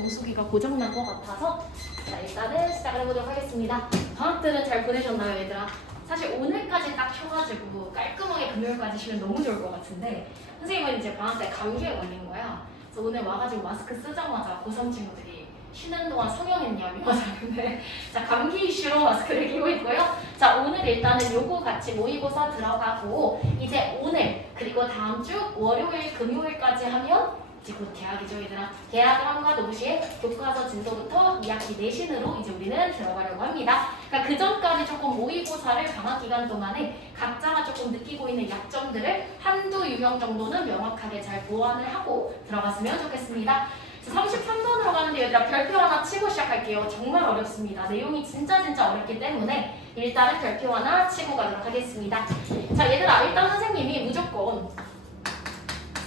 정수기가 고장난 것 같아서 자 일단은 시작을 해보도록 하겠습니다. 방학들은 잘 보내셨나요 얘들아? 사실 오늘까지 딱 켜가지고 깔끔하게 금요일까지 쉬면 너무 좋을 것 같은데 선생님은 이제 방학 때 감기에 걸린 거야. 그래서 오늘 와가지고 마스크 쓰자마자 고3 친구들이 쉬는 동안 성형했냐며 하는데 자 감기 이슈로 마스크를 끼고 있고요. 자 오늘 일단은 요거 같이 모의고사 들어가고 이제 오늘 그리고 다음 주 월요일 금요일까지 하면 이제 곧 개학이죠 얘들아. 개학을 함과 동시에 교과서 진도부터 2학기 내신으로 이제 우리는 들어가려고 합니다. 그러니까 그 전까지 조금 모의고사를 방학 기간 동안에 각자가 조금 느끼고 있는 약점들을 한두 유형 정도는 명확하게 잘 보완을 하고 들어갔으면 좋겠습니다. 33번으로 가는데 얘들아 별표 하나 치고 시작할게요. 정말 어렵습니다. 내용이 진짜 어렵기 때문에 일단은 별표 하나 치고 가도록 하겠습니다. 자 얘들아 일단 선생님이 무조건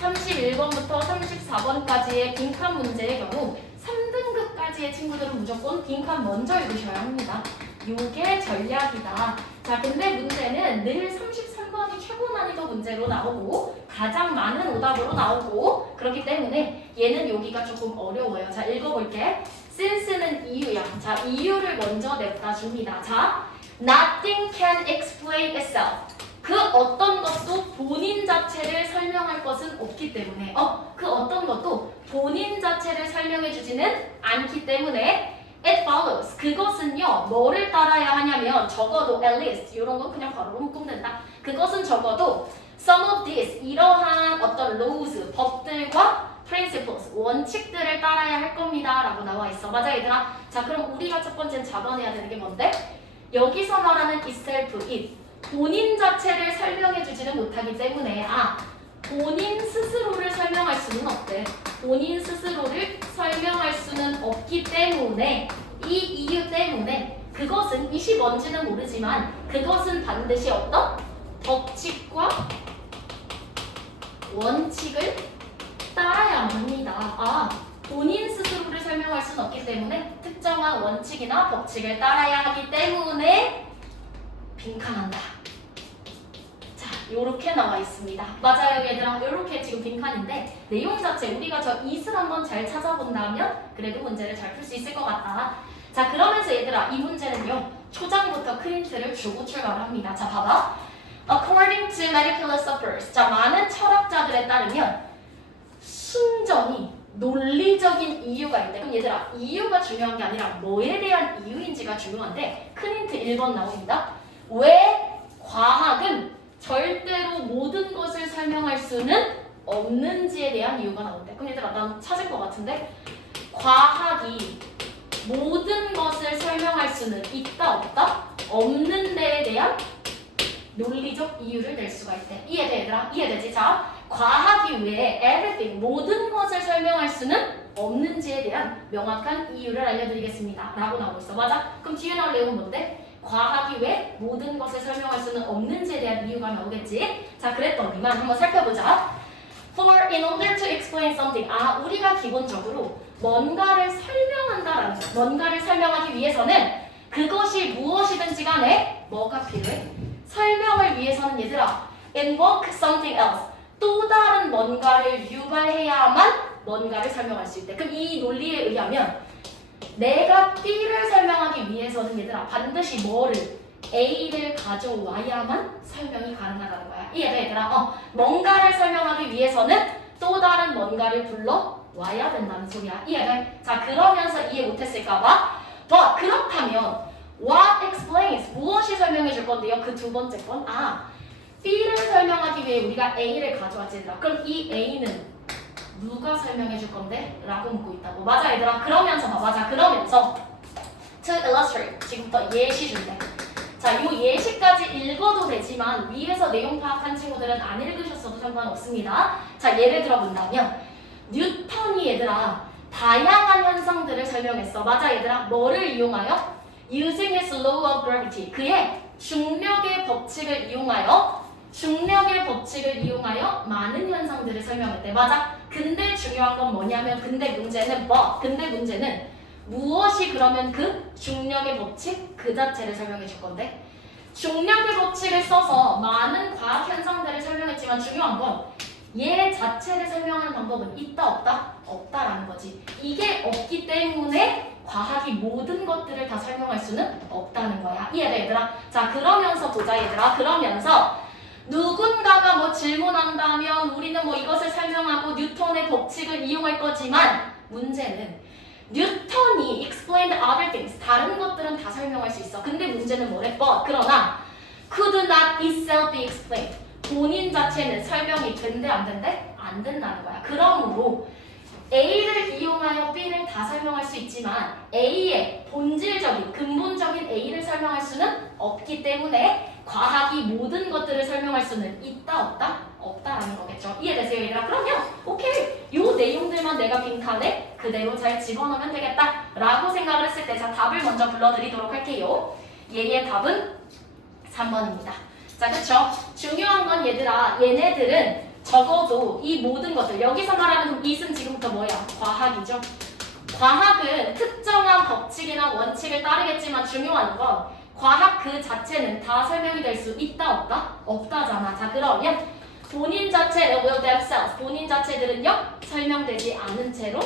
31번부터 34번까지의 빈칸 문제의 경우 3등급까지의 친구들은 무조건 빈칸 먼저 읽으셔야 합니다. 요게 전략이다. 자 근데 문제는 늘 33번이 최고 난이도 문제로 나오고 가장 많은 오답으로 나오고 그렇기 때문에 얘는 여기가 조금 어려워요. 자 읽어볼게. since는 이유야. 자 이유를 먼저 냈다 줍니다. 자 nothing can explain itself. 그 어떤 것도 본인 자체를 설명할 것은 없기 때문에 그 어떤 것도 본인 자체를 설명해 주지는 않기 때문에 it follows. 그것은요 뭐를 따라야 하냐면 적어도 at least 이런 거 그냥 바로 묶으면 된다. 그것은 적어도 some of these 이러한 어떤 laws 법들과 principles 원칙들을 따라야 할 겁니다 라고 나와 있어. 맞아 얘들아? 자 그럼 우리가 첫 번째는 잡아내야 되는 게 뭔데? 여기서 말하는 itself, it 본인 자체를 설명해 주지는 못하기 때문에 본인 스스로를 설명할 수는 없대. 본인 스스로를 설명할 수는 없기 때문에 이 이유 때문에 그것은 이시 뭔지는 모르지만 그것은 반드시 어떤 법칙과 원칙을 따라야만 합니다. 본인 스스로를 설명할 수는 없기 때문에 특정한 원칙이나 법칙을 따라야 하기 때문에 빈칸한다. 자, 요렇게 나와 있습니다. 맞아요, 얘들아. 요렇게 지금 빈칸인데 내용 자체 우리가 저 it을 한번 잘 찾아본다면 그래도 문제를 잘 풀 수 있을 것 같다. 자, 그러면서 얘들아, 이 문제는요. 초장부터 크린트를 주고 출발합니다. 자, 봐봐. According to many philosophers. 자, 많은 철학자들에 따르면 순전히 논리적인 이유가 있대. 그럼 얘들아, 이유가 중요한 게 아니라 뭐에 대한 이유인지가 중요한데 크린트 1번 나옵니다. 왜 과학은 절대로 모든 것을 설명할 수는 없는지에 대한 이유가 나온대. 그럼 얘들아 난 찾을 것 같은데 과학이 모든 것을 설명할 수는 있다 없다? 없는 데에 대한 논리적 이유를 낼 수가 있대. 이해돼 얘들아? 이해되지? 자 과학이 왜 everything 모든 것을 설명할 수는 없는지에 대한 명확한 이유를 알려드리겠습니다 라고 나오고 있어. 맞아? 그럼 뒤에 나올 내용은 뭔데? 과학이 왜 모든 것을 설명할 수는 없는지에 대한 이유가 나오겠지? 자, 그랬더니만 한번 살펴보자. For in order to explain something. 우리가 기본적으로 뭔가를 설명한다라는 거. 뭔가를 설명하기 위해서는 그것이 무엇이든지 간에 뭐가 필요해? 설명을 위해서는 얘들아 invoke something else. 또 다른 뭔가를 유발해야만 뭔가를 설명할 수 있대. 그럼 이 논리에 의하면 내가 B를 설명하기 위해서는 얘들아 반드시 뭐를 A를 가져와야만 설명이 가능하다는 거야. 이해돼 얘들아? 뭔가를 설명하기 위해서는 또 다른 뭔가를 불러와야 된다는 소리야. 이해돼? 자 그러면서 이해 못했을까봐 그렇다면 what explains 무엇이 설명해 줄 건데요? 그 두 번째 건 B를 설명하기 위해 우리가 A를 가져왔지 얘들아. 그럼 이 A는 누가 설명해 줄 건데? 라고 묻고 있다고. 맞아 얘들아. 그러면서 맞아. 그러면서 to illustrate 지금부터 예시 준대. 자, 요 예시까지 읽어도 되지만 위에서 내용 파악한 친구들은 안 읽으셨어도 상관없습니다. 자, 예를 들어 본다면 뉴턴이 얘들아 다양한 현상들을 설명했어. 맞아 얘들아. 뭐를 이용하여? Using his law of gravity. 그의 중력의 법칙을 이용하여 많은 현상들을 설명했대. 맞아? 근데 중요한 건 뭐냐면 근데 문제는 무엇이 그러면 그 중력의 법칙 그 자체를 설명해 줄 건데 중력의 법칙을 써서 많은 과학 현상들을 설명했지만 중요한 건 얘 자체를 설명하는 방법은 있다 없다? 없다라는 거지. 이게 없기 때문에 과학이 모든 것들을 다 설명할 수는 없다는 거야. 이해돼 얘들아? 자 그러면서 보자 얘들아. 그러면서 누군가가 뭐 질문한다면 우리는 뭐 이것을 설명하고 뉴턴의 법칙을 이용할 거지만 문제는 뉴턴이 explained other things. 다른 것들은 다 설명할 수 있어. 근데 문제는 뭐래? 그러나 could not itself be explained. 본인 자체는 설명이 된대 안 된대? 안 된다는 거야. 그러므로 A를 이용하여 B를 다 설명할 수 있지만 A의 본질적인 근본적인 A를 설명할 수는 없기 때문에 과학이 모든 것들을 설명할 수는 있다 없다? 없다라는 거겠죠. 이해되세요 얘들아? 그러면 오케이 요 내용들만 내가 빈칸에 그대로 잘 집어넣으면 되겠다 라고 생각을 했을 때 자 답을 먼저 불러드리도록 할게요. 얘의 답은 3번입니다. 자 그쵸? 중요한 건 얘들아 얘네들은 적어도 이 모든 것들 여기서 말하는 it은 지금부터 뭐야? 과학이죠. 과학은 특정한 법칙이나 원칙을 따르겠지만 중요한 건 과학 그 자체는 다 설명이 될 수 있다 없다? 없다잖아. 자 그러면 본인 자체 will themselves 본인 자체들은요 설명되지 않은 채로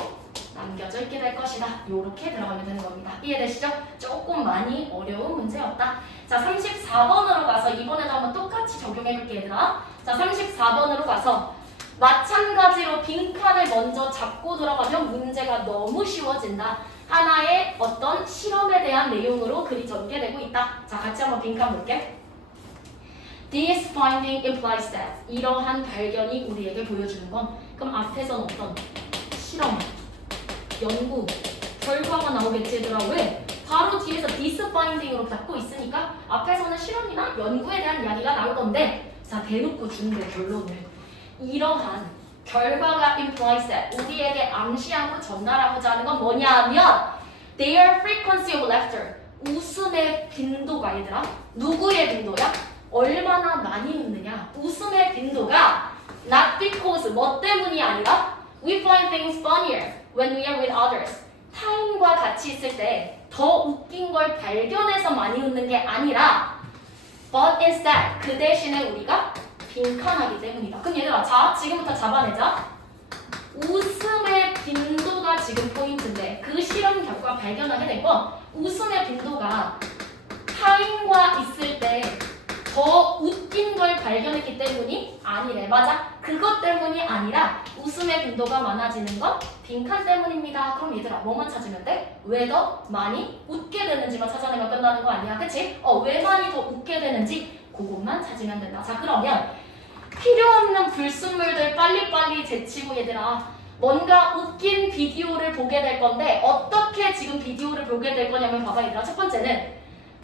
남겨져 있게 될 것이다. 요렇게 들어가면 되는 겁니다. 이해되시죠? 조금 많이 어려운 문제였다. 자 34번으로 가서 이번에도 한번 똑같이 적용해볼게 얘들아. 자 34번으로 가서 마찬가지로 빈칸을 먼저 잡고 들어가면 문제가 너무 쉬워진다. 하나의 어떤 실험에 대한 내용으로 글이 전개되고 있다. 자 같이 한번 빈칸 볼게. This finding implies that 이러한 발견이 우리에게 보여주는 건 그럼 앞에서는 어떤 실험, 연구, 결과가 나오겠지 얘들아. 왜? 바로 뒤에서 this finding으로 잡고 있으니까 앞에서는 실험이나 연구에 대한 이야기가 나올 건데 자 대놓고 주는 데 결론을 이러한 결과가 implies that 우리에게 암시하고 전달하고자 하는 건 뭐냐 하면 their frequency of laughter 웃음의 빈도가 얘들아 누구의 빈도야? 얼마나 많이 웃느냐 웃음의 빈도가 not because 뭐 때문이 아니라 we find things funnier when we are with others 타인과 같이 있을 때 더 웃긴 걸 발견해서 많이 웃는 게 아니라 but instead 그 대신에 우리가 빈칸하기 때문이다. 그럼 얘들아 자 지금부터 잡아내자. 웃음의 빈도가 지금 포인트인데 그 실험 결과 발견하게 된 건 웃음의 빈도가 타인과 있을 때 더 웃긴 걸 발견했기 때문이 아니래. 맞아? 그것 때문이 아니라 웃음의 빈도가 많아지는 건 빈칸 때문입니다. 그럼 얘들아 뭐만 찾으면 돼? 왜 더 많이 웃게 되는지만 찾아내면 끝나는 거 아니야? 그치? 왜 많이 더 웃게 되는지 그것만 찾으면 된다. 자 그러면 필요 없는 불순물들 빨리빨리 제치고 얘들아 뭔가 웃긴 비디오를 보게 될 건데 어떻게 지금 비디오를 보게 될 거냐면 봐봐 얘들아. 첫 번째는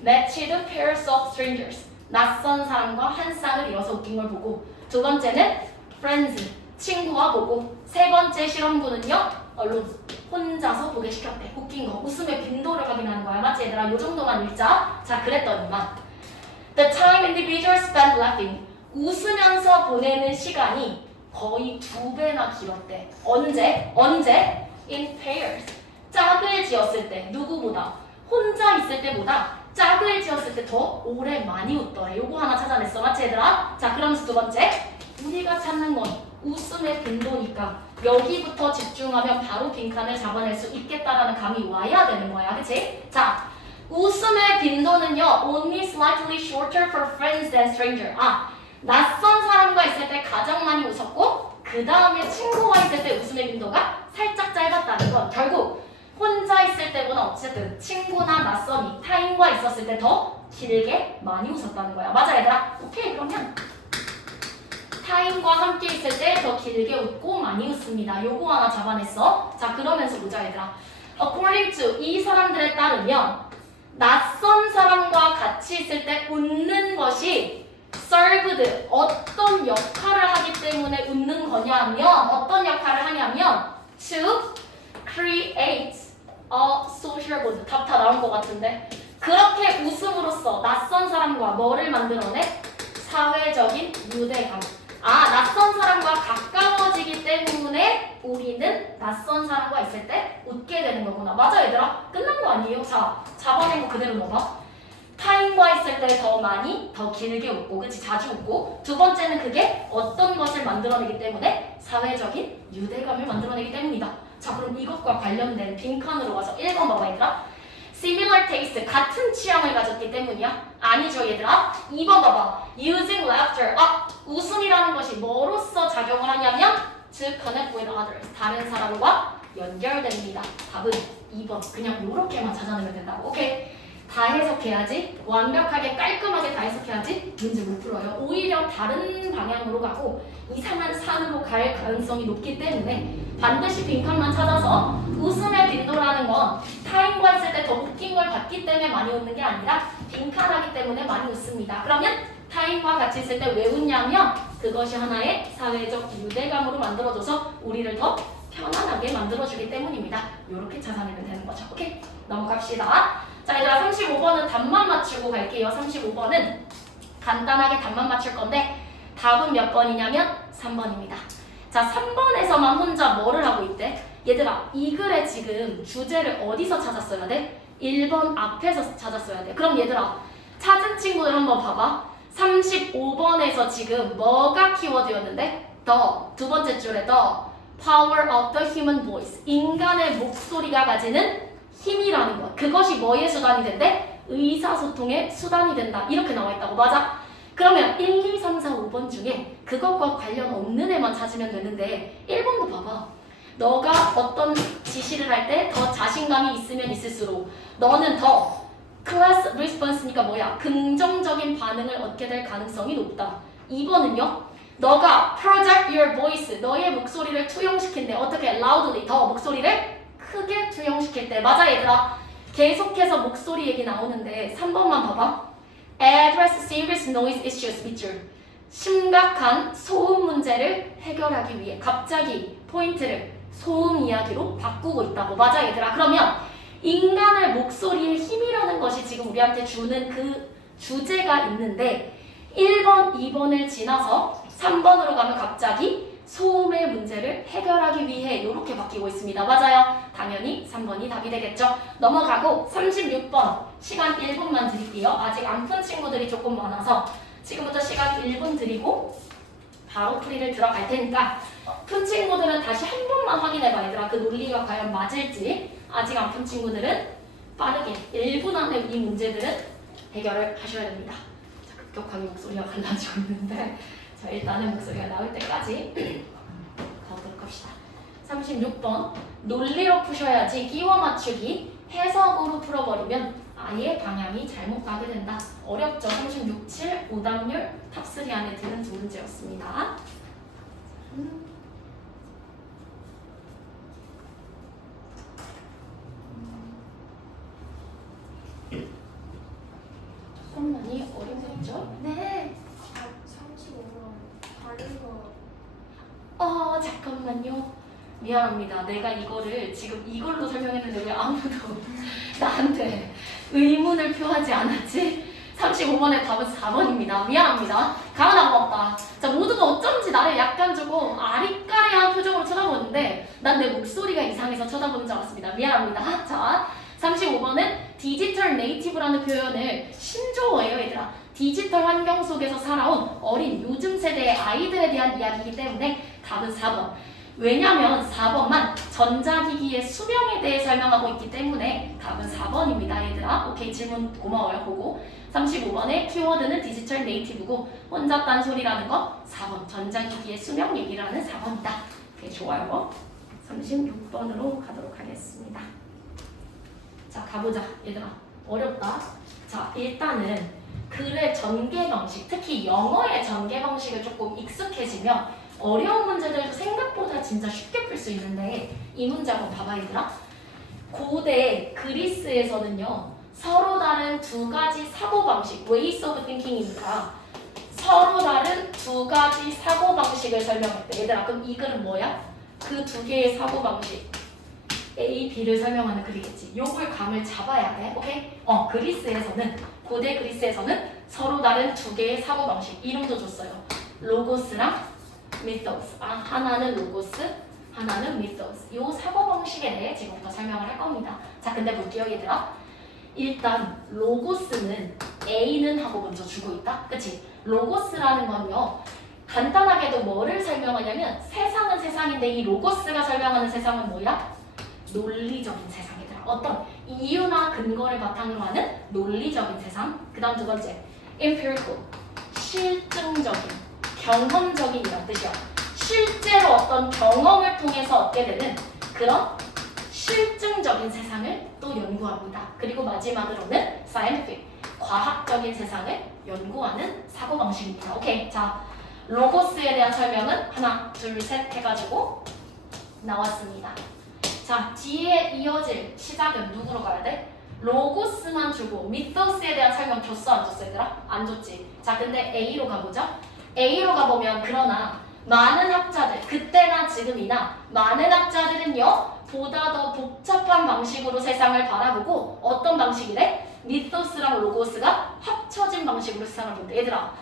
matched pairs of strangers 낯선 사람과 한 쌍을 이어서 웃긴 걸 보고 두 번째는 friends 친구와 보고 세 번째 실험군은요 alone 혼자서 보게 시켰대. 웃긴 거 웃음의 빈도를 확인하는 거야. 맞지 얘들아? 요 정도만 읽자. 자 그랬더니만 the time individuals spent laughing 웃으면서 보내는 시간이 거의 2배나 길었대. 언제? in pairs 짝을 지었을 때 누구보다 혼자 있을 때보다 짝을 지었을 때 더 오래 많이 웃더래. 요거 하나 찾아냈어. 맞지 얘들아? 자 그러면서 두 번째 우리가 찾는 건 웃음의 빈도니까 여기부터 집중하면 바로 빈칸을 잡아낼 수 있겠다라는 감이 와야 되는 거야. 그치? 자 웃음의 빈도는요 only slightly shorter for friends than stranger 낯선 사람과 있을 때 가장 많이 웃었고 그 다음에 친구와 있을 때 웃음의 빈도가 살짝 짧았다는 건 결국 혼자 있을 때보다 어쨌든 친구나 낯선이 타인과 있었을 때 더 길게 많이 웃었다는 거야. 맞아 얘들아? 오케이 그러면 타인과 함께 있을 때 더 길게 웃고 많이 웃습니다. 요거 하나 잡아냈어. 자 그러면서 보자 얘들아. According to 이 사람들에 따르면 낯선 사람과 같이 있을 때 웃는 것이 served 어떤 역할을 하기 때문에 웃는 거냐면 어떤 역할을 하냐면 to create a social bond 답 다 나온 것 같은데 그렇게 웃음으로써 낯선 사람과 뭐를 만들어내? 사회적인 유대감 낯선 사람과 가까워지기 때문에 우리는 낯선 사람과 있을 때 웃게 되는 거구나. 맞아 얘들아? 끝난 거 아니에요? 자 잡아낸 거 그대로 넣어봐. 타인과 있을 때 더 많이, 더 길게 웃고, 그치? 자주 웃고. 두 번째는 그게 어떤 것을 만들어내기 때문에 사회적인 유대감을 만들어내기 때문이다. 자, 그럼 이것과 관련된 빈칸으로 와서 1번 봐봐, 얘들아. Similar taste, 같은 취향을 가졌기 때문이야? 아니죠, 얘들아. 2번 봐봐. Using laughter, 웃음이라는 것이 뭐로써 작용을 하냐면 to connect with others, 다른 사람과 연결됩니다. 답은 2번. 그냥 요렇게만 찾아내면 된다고. 오케이? 다 해석해야지. 완벽하게 깔끔하게 다 해석해야지 문제 못 풀어요. 오히려 다른 방향으로 가고 이상한 산으로 갈 가능성이 높기 때문에 반드시 빈칸만 찾아서 웃음의 빈도라는 건 타인과 있을 때 더 웃긴 걸 봤기 때문에 많이 웃는 게 아니라 빈칸하기 때문에 많이 웃습니다. 그러면 타인과 같이 있을 때 왜 웃냐면 그것이 하나의 사회적 유대감으로 만들어줘서 우리를 더 편안하게 만들어주기 때문입니다. 이렇게 찾아내면 되는 거죠. 오케이? 넘어갑시다. 자, 얘들아 35번은 답만 맞추고 갈게요. 35번은 간단하게 답만 맞출 건데 답은 몇 번이냐면 3번입니다. 자, 3번에서만 혼자 뭐를 하고 있대? 얘들아, 이 글의 지금 주제를 어디서 찾았어야 돼? 1번 앞에서 찾았어야 돼. 그럼 얘들아, 찾은 친구들 한번 봐봐. 35번에서 지금 뭐가 키워드였는데? 두 번째 줄에 the power of the human voice, 인간의 목소리가 가지는 힘이라는 것. 그것이 뭐의 수단이 된대? 의사소통의 수단이 된다. 이렇게 나와 있다고. 맞아? 그러면 1, 2, 3, 4, 5번 중에 그것과 관련 없는 애만 찾으면 되는데 1번도 봐봐. 너가 어떤 지시를 할 때 더 자신감이 있으면 있을수록 너는 더 class response니까 뭐야? 긍정적인 반응을 얻게 될 가능성이 높다. 2번은요? 너가 project your voice, 너의 목소리를 투영시킨대. 어떻게? loudly, 더 목소리를 크게 투영시킬 때. 맞아, 얘들아. 계속해서 목소리 얘기 나오는데 3번만 봐봐. address serious noise issues 밑줄. 심각한 소음 문제를 해결하기 위해 갑자기 포인트를 소음 이야기로 바꾸고 있다고. 맞아, 얘들아. 그러면 인간의 목소리의 힘이라는 것이 지금 우리한테 주는 그 주제가 있는데 1번, 2번을 지나서 3번으로 가면 갑자기 소음의 문제를 해결하기 위해 이렇게 바뀌고 있습니다. 맞아요. 당연히 3번이 답이 되겠죠. 넘어가고 36번 시간 1분만 드릴게요. 아직 안 푼 친구들이 조금 많아서 지금부터 시간 1분 드리고 바로 풀이를 들어갈 테니까 푼 친구들은 다시 한 번만 확인해봐, 얘들아. 그 논리가 과연 맞을지. 아직 안 푼 친구들은 빠르게 1분 안에 이 문제들은 해결을 하셔야 됩니다. 자, 급격하게 목소리가 갈라지고 있는데 자, 일단은 목소리가 나올 때까지 가보도록 합시다. 36번 논리로 푸셔야지 끼워 맞추기 해석으로 풀어버리면 아예 방향이 잘못 가게 된다. 어렵죠? 36, 7 오답률 탑3 안에 드는 두 문제였습니다. 조금만이 어려웠죠? 네. 35번 다른 거. 잠깐만요. 미안합니다. 내가 이거를 지금 이걸로 설명했는데 왜 아무도 나한테 의문을 표하지 않았지? 35번의 답은 4번입니다. 미안합니다. 가은아 고맙다. 자, 모두가 어쩐지 나를 약간 조금 아리까리한 표정으로 쳐다보는데 난 내 목소리가 이상해서 쳐다보는 줄 알았습니다. 미안합니다. 자, 35번은 디지털 네이티브라는 표현을 신조어예요, 얘들아. 디지털 환경 속에서 살아온 어린 요즘 세대의 아이들에 대한 이야기이기 때문에 답은 4번. 왜냐면 4번만 전자기기의 수명에 대해 설명하고 있기 때문에 답은 4번입니다, 얘들아. 오케이, 질문 고마워요. 보고 35번의 키워드는 디지털 네이티브고 혼잡 딴소리라는 거 4번. 전자기기의 수명 얘기를 하는 4번이다. 오케이, 좋아요. 36번으로 가도록 하겠습니다. 자, 가보자, 얘들아. 어렵다. 자, 일단은 글의 전개 방식, 특히 영어의 전개 방식을 조금 익숙해지면 어려운 문제들도 생각보다 진짜 쉽게 풀 수 있는데 이 문제 한번 봐봐, 얘들아. 고대 그리스에서는요, 서로 다른 두 가지 사고방식, ways of thinking이니까 서로 다른 두 가지 사고방식을 설명했대. 얘들아, 그럼 이 글은 뭐야? 그 두 개의 사고방식 A, B를 설명하는 글이겠지. 요걸 감을 잡아야 돼. 오케이? 그리스에서는, 고대 그리스에서는 서로 다른 두 개의 사고방식, 이름도 줬어요. 로고스랑 미토스. 하나는 로고스, 하나는 미토스. 요 사고방식에 대해 지금부터 설명을 할 겁니다. 자, 근데 볼게요, 얘들아. 일단 로고스는 A는 하고 먼저 주고 있다. 그치? 로고스라는 건요. 간단하게도 뭐를 설명하냐면 세상은 세상인데 이 로고스가 설명하는 세상은 뭐야? 논리적인 세상이더라. 어떤 이유나 근거를 바탕으로 하는 논리적인 세상. 그 다음 두 번째 empirical, 실증적인, 경험적인이란 뜻이야. 실제로 어떤 경험을 통해서 얻게 되는 그런 실증적인 세상을 또 연구합니다. 그리고 마지막으로는 scientific, 과학적인 세상을 연구하는 사고방식입니다. 오케이, 자 로고스에 대한 설명은 하나, 둘, 셋 해가지고 나왔습니다. 자, 뒤에 이어질 시작은 누구로 가야 돼? 로고스만 주고 미토스에 대한 설명 줬어 안 줬어 얘들아? 안 줬지. 자, 근데 A로 가보자. A로 가보면 그러나 많은 학자들, 그때나 지금이나 많은 학자들은요 보다 더 복잡한 방식으로 세상을 바라보고 어떤 방식이래? 미토스랑 로고스가 합쳐진 방식으로 세상을 본대. 얘들아,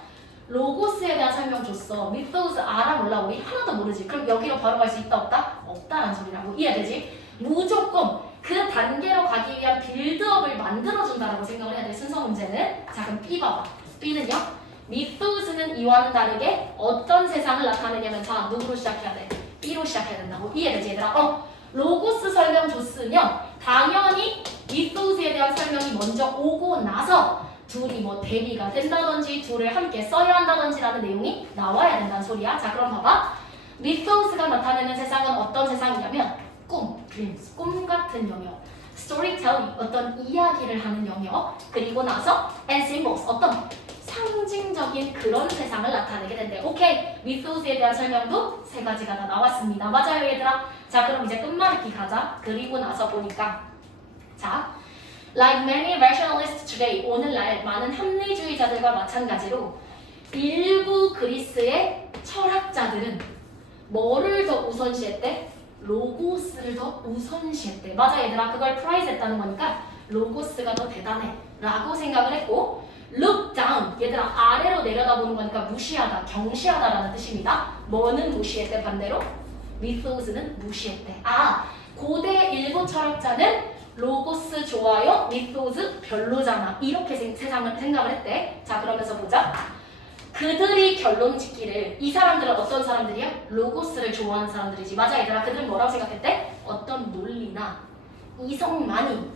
로고스에 대한 설명 줬어. 미토스 알아 몰라 우리 하나도 모르지. 그럼 여기로 바로 갈 수 있다 없다? 없다라는 소리라고. 이해되지? 무조건 그 단계로 가기 위한 빌드업을 만들어준다라고 생각을 해야 돼. 순서 문제는. 자, 그럼 B 봐봐. B는요, 미토스는 이와는 다르게 어떤 세상을 나타내냐면 자, 누구로 시작해야 돼? B로 시작해야 된다고. 이해되지 얘들아? 로고스 설명 줬으면 당연히 미토스에 대한 설명이 먼저 오고 나서 둘이 뭐 대비가 된다든지 둘을 함께 써야 한다든지라는 내용이 나와야 된다는 소리야. 자, 그럼 봐봐. 미토스가 나타내는 세상은 어떤 세상이냐면 꿈, dreams, 꿈 같은 영역, storytelling, 어떤 이야기를 하는 영역, 그리고 나서 and symbols, 어떤 상징적인 그런 세상을 나타내게 된대. 오케이, 미토스에 대한 설명도 세 가지가 다 나왔습니다. 맞아요 얘들아? 자, 그럼 이제 끝말잇기 가자. 그리고 나서 보니까 자, like many rationalists today, 오늘날 많은 합리주의자들과 마찬가지로 일부 그리스의 철학자들은 뭐를 더 우선시했대? 로고스를 더 우선시했대. 맞아 얘들아, 그걸 프라이즈했다는 거니까 로고스가 더 대단해 라고 생각을 했고, look down, 얘들아 아래로 내려다보는 거니까 무시하다, 경시하다라는 뜻입니다. 뭐는 무시했대? 반대로 미토스는 무시했대. 아, 고대 일본 철학자는 로고스 좋아요, 미토스 별로잖아, 이렇게 세상을 생각을 했대. 자, 그러면서 보자. 그들이 결론 짓기를, 이 사람들은 어떤 사람들이야? 로고스를 좋아하는 사람들이지. 맞아 얘들아, 그들은 뭐라고 생각했대? 어떤 논리나 이성만이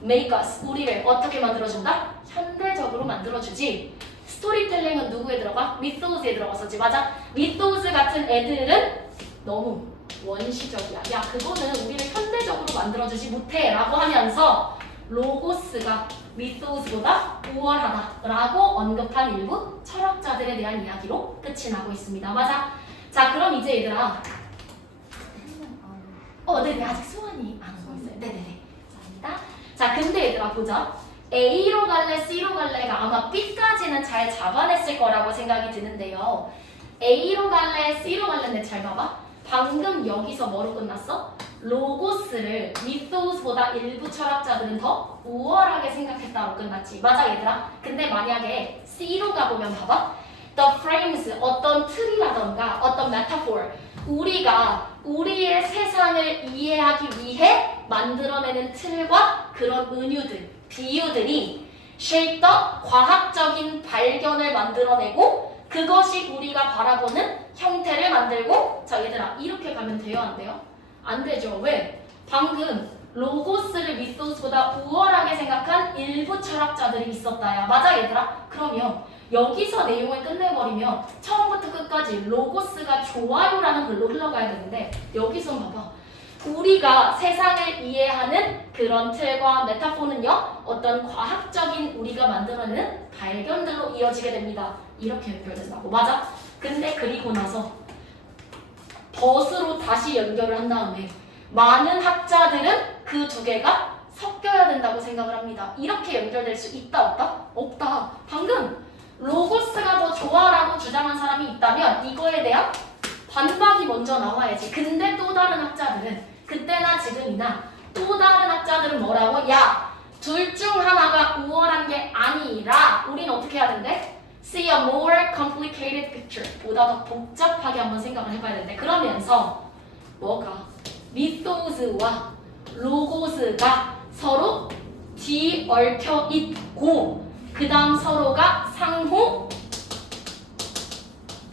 make us, 우리를 어떻게 만들어준다? 현대적으로 만들어주지. 스토리텔링은 누구에 들어가? 미토스에 들어갔었지. 맞아? 미토스 같은 애들은 너무 원시적이야. 야, 그거는 우리를 현대적으로 만들어주지 못해 라고 하면서 로고스가 미토스보다 우월하다라고 언급한 일부 철학자들에 대한 이야기로 끝이 나고 있습니다. 맞아? 자, 그럼 이제 얘들아, 네네, 아직 수원이 안 오고 있어요. 네네네, 감사합니다. 자, 근데 얘들아 보자. A로 갈래, C로 갈래가 아마 B까지는 잘 잡아냈을 거라고 생각이 드는데요. A로 갈래, C로 갈래인데 잘 봐봐. 방금 여기서 뭐로 끝났어? 로고스를 미토스보다 일부 철학자들은 더 우월하게 생각했다고 끝났지. 맞아 얘들아? 근데 만약에 C로 가보면 봐봐. The frames, 어떤 틀이라던가 어떤 metaphor, 우리가 우리의 세상을 이해하기 위해 만들어내는 틀과 그런 은유들, 비유들이 shape the, 과학적인 발견을 만들어내고 그것이 우리가 바라보는 형태를 만들고. 자 얘들아, 이렇게 가면 돼요 안 돼요? 안 되죠. 왜? 방금 로고스를 미토스보다 우월하게 생각한 일부 철학자들이 있었다야. 맞아 얘들아? 그러면 여기서 내용을 끝내버리면 처음부터 끝까지 로고스가 좋아요라는 글로 흘러가야 되는데 여기서 봐봐. 우리가 세상을 이해하는 그런 틀과 메타포는요, 어떤 과학적인 우리가 만들어내는 발견들로 이어지게 됩니다. 이렇게 연결된다고. 맞아? 근데 그리고 나서 벗으로 다시 연결을 한 다음에 많은 학자들은 그 두 개가 섞여야 된다고 생각을 합니다. 이렇게 연결될 수 있다 없다? 없다. 방금 로고스가 더 좋아라고 주장한 사람이 있다면 이거에 대한 반박이 먼저 나와야지. 근데 또 다른 학자들은, 그때나 지금이나 또 다른 학자들은 뭐라고? 야, 둘 중 하나가 우월한 게 아니라 우린 어떻게 해야 된대? See a more complicated picture, 보다 더 복잡하게 한번 생각을 해봐야 되는데, 그러면서 뭐가? 미토스와 로고스가 서로 뒤얽혀 있고 그 다음 서로가 상호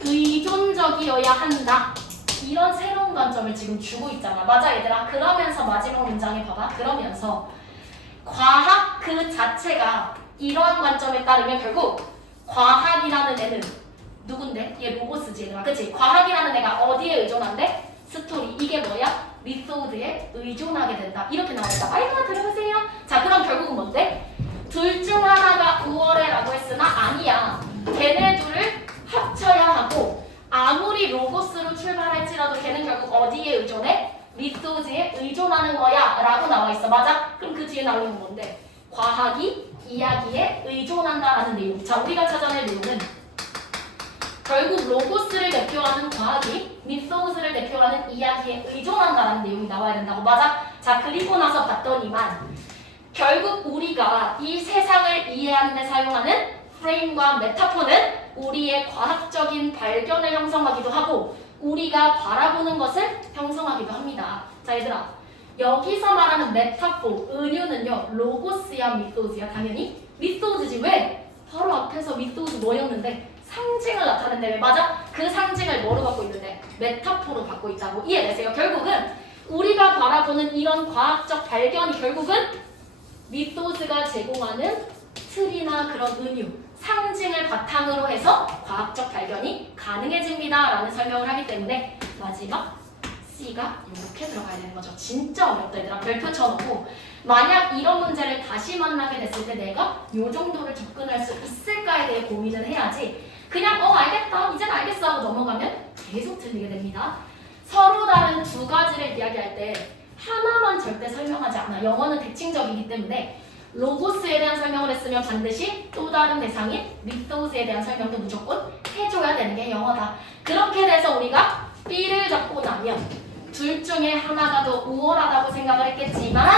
의존적이어야 한다. 이런 새로운 관점을 지금 주고 있잖아. 맞아 얘들아. 그러면서 마지막 문장에 봐봐. 그러면서 과학 그 자체가 이러한 관점에 따르면 결국 과학이라는 애는 누군데? 얘 로고스지 얘들아. 그치? 과학이라는 애가 어디에 의존한대? 스토리. 이게 뭐야? 미소드에 의존하게 된다. 이렇게 나온다. 아이가 들어보세요. 자 그럼 결국은 뭔데? 둘 중 하나가 우월해라고 했으나 아니야. 걔네 둘을 합쳐야 하고 아무리 로고스로 출발할지라도 걔는 결국 어디에 의존해? 미소드에 의존하는 거야 라고 나와 있어. 맞아? 그럼 그 뒤에 나오는 건 뭔데? 과학이 이야기에 의존한다라는 내용. 자 우리가 찾아낼 내용은 결국 로고스를 대표하는 과학이 미소스를 대표하는 이야기에 의존한다라는 내용이 나와야 된다고. 맞아? 자 그리고 나서 봤더니만 결국 우리가 이 세상을 이해하는 데 사용하는 프레임과 메타포는 우리의 과학적인 발견을 형성하기도 하고 우리가 바라보는 것을 형성하기도 합니다. 자 얘들아 여기서 말하는 메타포, 은유는요 로고스야 미소스야? 당연히 미소스지. 왜? 바로 앞에서 미소스 뭐였는데? 상징을 나타낸다며. 맞아? 그 상징을 뭐로 갖고 있는데? 메타포로 갖고 있다고. 이해되세요? 결국은 우리가 바라보는 이런 과학적 발견이 결국은 미소스가 제공하는 틀이나 그런 은유, 상징을 바탕으로 해서 과학적 발견이 가능해집니다 라는 설명을 하기 때문에 마지막 C가 이렇게 들어가야 되는 거죠. 진짜 어렵다 얘들아. 별표 쳐놓고 만약 이런 문제를 다시 만나게 됐을 때 내가 이 정도를 접근할 수 있을까에 대해 고민을 해야지 그냥 알겠다 이젠 알겠어 하고 넘어가면 계속 틀리게 됩니다. 서로 다른 두 가지를 이야기할 때 하나만 절대 설명하지 않아. 영어는 대칭적이기 때문에 로고스에 대한 설명을 했으면 반드시 또 다른 대상인 미소스에 대한 설명도 무조건 해줘야 되는 게 영어다. 그렇게 돼서 우리가 B를 잡고 나면 둘 중에 하나가 더 우월하다고 생각을 했겠지만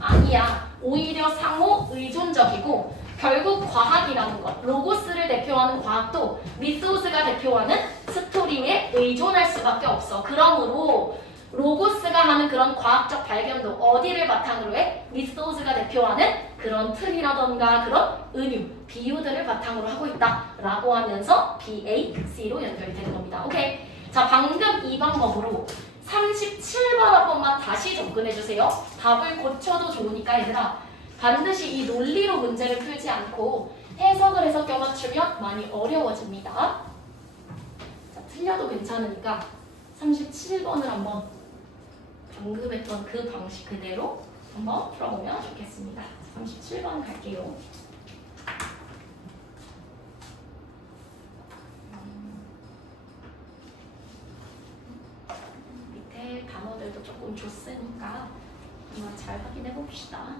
아니야. 오히려 상호 의존적이고 결국 과학이라는 것, 로고스를 대표하는 과학도 미소스가 대표하는 스토리에 의존할 수밖에 없어. 그러므로 로고스가 하는 그런 과학적 발견도 어디를 바탕으로 해? 미소스가 대표하는 그런 틀이라던가 그런 은유, 비유들을 바탕으로 하고 있다라고 하면서 BAC로 연결이 되는 겁니다. 오케이. 자, 방금 이 방법으로 37번 한 번만 다시 접근해주세요. 답을 고쳐도 좋으니까 얘들아 반드시 이 논리로 문제를 풀지 않고 해석을 해서 껴맞추면 많이 어려워집니다. 자, 틀려도 괜찮으니까 37번을 한번 방금 했던 그 방식 그대로 한번 풀어보면 좋겠습니다. 37번 갈게요. 밑에 단어들도 조금 줬으니까 한번 잘 확인해 봅시다.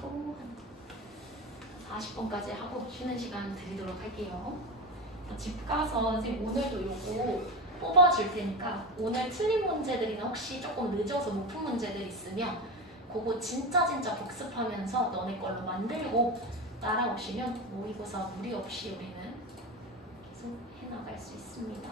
하고 한 40분까지 하고 쉬는 시간 드리도록 할게요. 집 가서 지금 오늘도 요거 뽑아줄 테니까 오늘 틀린 문제들이나 혹시 조금 늦어서 못 푼 문제들 있으면 그거 진짜 복습하면서 너네 걸로 만들고 따라오시면 모의고사 무리 없이 우리는 계속 해나갈 수 있습니다.